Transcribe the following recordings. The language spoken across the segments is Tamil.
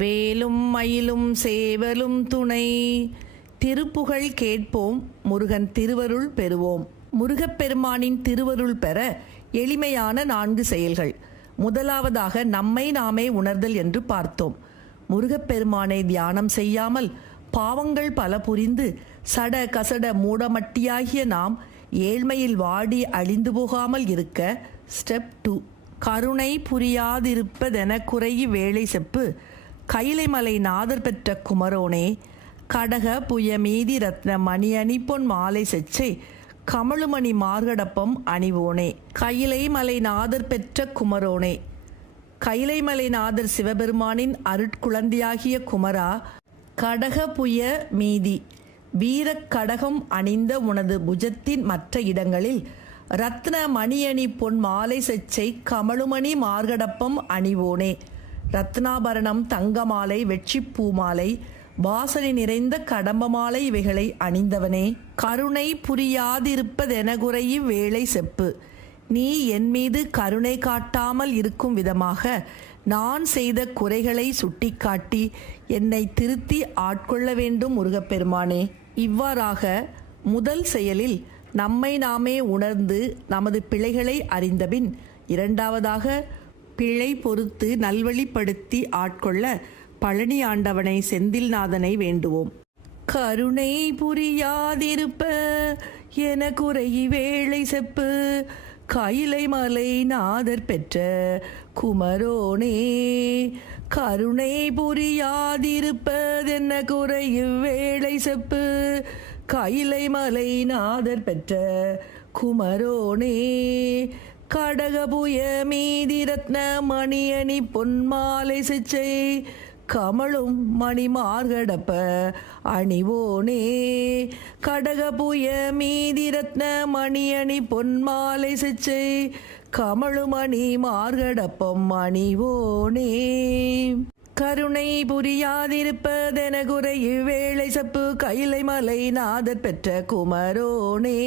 வேலும் மயிலும் சேவலும் துணை. திருப்புகழ் கேட்போம், முருகன் திருவருள் பெறுவோம். முருகப்பெருமானின் திருவருள் பெற எளிமையான 4 செயல்கள். முதலாவதாக நம்மை நாமே உணர்தல் என்று பார்த்தோம். முருகப்பெருமானை தியானம் செய்யாமல் பாவங்கள் பல புரிந்து சட கசட மூடமட்டியாகிய நாம் ஏழ்மையில் வாடி அழிந்து போகாமல் இருக்க ஸ்டெப் 2, கருணை புரியாதிருப்பதென குறையி வேலை செப்பு. கைலைமலை நாதர் பெற்ற குமரோனே, கடக புய மீதி ரத்ன மணி அணி பொன் மாலை செச்சை கமழுமணி மார்கடப்பம் அணிவோனே. கைலைமலை நாதர் பெற்ற குமரோனே, கைலைமலை நாதர் சிவபெருமானின் அருட்குழந்தையாகிய குமரா, கடக புய மீதி வீரக் கடகம் அணிந்த உனது புஜத்தின் மற்ற இடங்களில் ரத்ன மணியணி பொன் மாலை செச்சை கமழுமணி மார்கடப்பம் அணிவோனே. ரத்னாபரணம், தங்கமாலை, வெட்சிப்பூமாலை, வாசனை நிறைந்த கடம்ப மாலை இவைகளை அணிந்தவனே, கருணை புரியாதிருப்பதென குறையி வேலை செப்பு. நீ என் மீது கருணை காட்டாமல் இருக்கும் விதமாக நான் செய்த குறைகளை சுட்டிக்காட்டி என்னை திருத்தி ஆட்கொள்ள வேண்டும் முருகப்பெருமானே. இவ்வாறாக முதல் செயலில் நம்மை நாமே உணர்ந்து நமது பிழைகளை அறிந்தபின், இரண்டாவதாக பிழை பொறுத்து நல்வழிப்படுத்தி ஆட்கொள்ள பழனி ஆண்டவனை செந்தில்நாதனை வேண்டுவோம். கருணை புரியாதிருப்ப என குறையி வேலை செப்பு. கைலை மலை நாதர் பெற்ற குமரோனே, கருணை புரியாதிருப்பதென்ன குறையி வேலை செப்பு. கைலை மலை நாதர் பெற்ற குமரோனே, கடகபுய மீதி ரத்ன மணியணி பொன்மாலை சிச்சை கமழும் மணி மார்கடப்ப அணிவோனே. கடகபுய மீதி ரத்ன மணியணி பொன்மாலை சிச்சை கமழுமணி மார்கடப்பம் அணிவோனே. கருணை புரியாதிருப்பதென குறையி வேலை செப்பு. கைலை மலை நாதர் பெற்ற குமரோனே,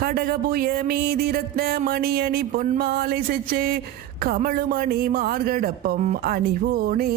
கடகபுய மீதி ரத்ன மணியணி பொன்மாலை செச்சே கமழுமணி மார்கடப்பம் அணிவோனே.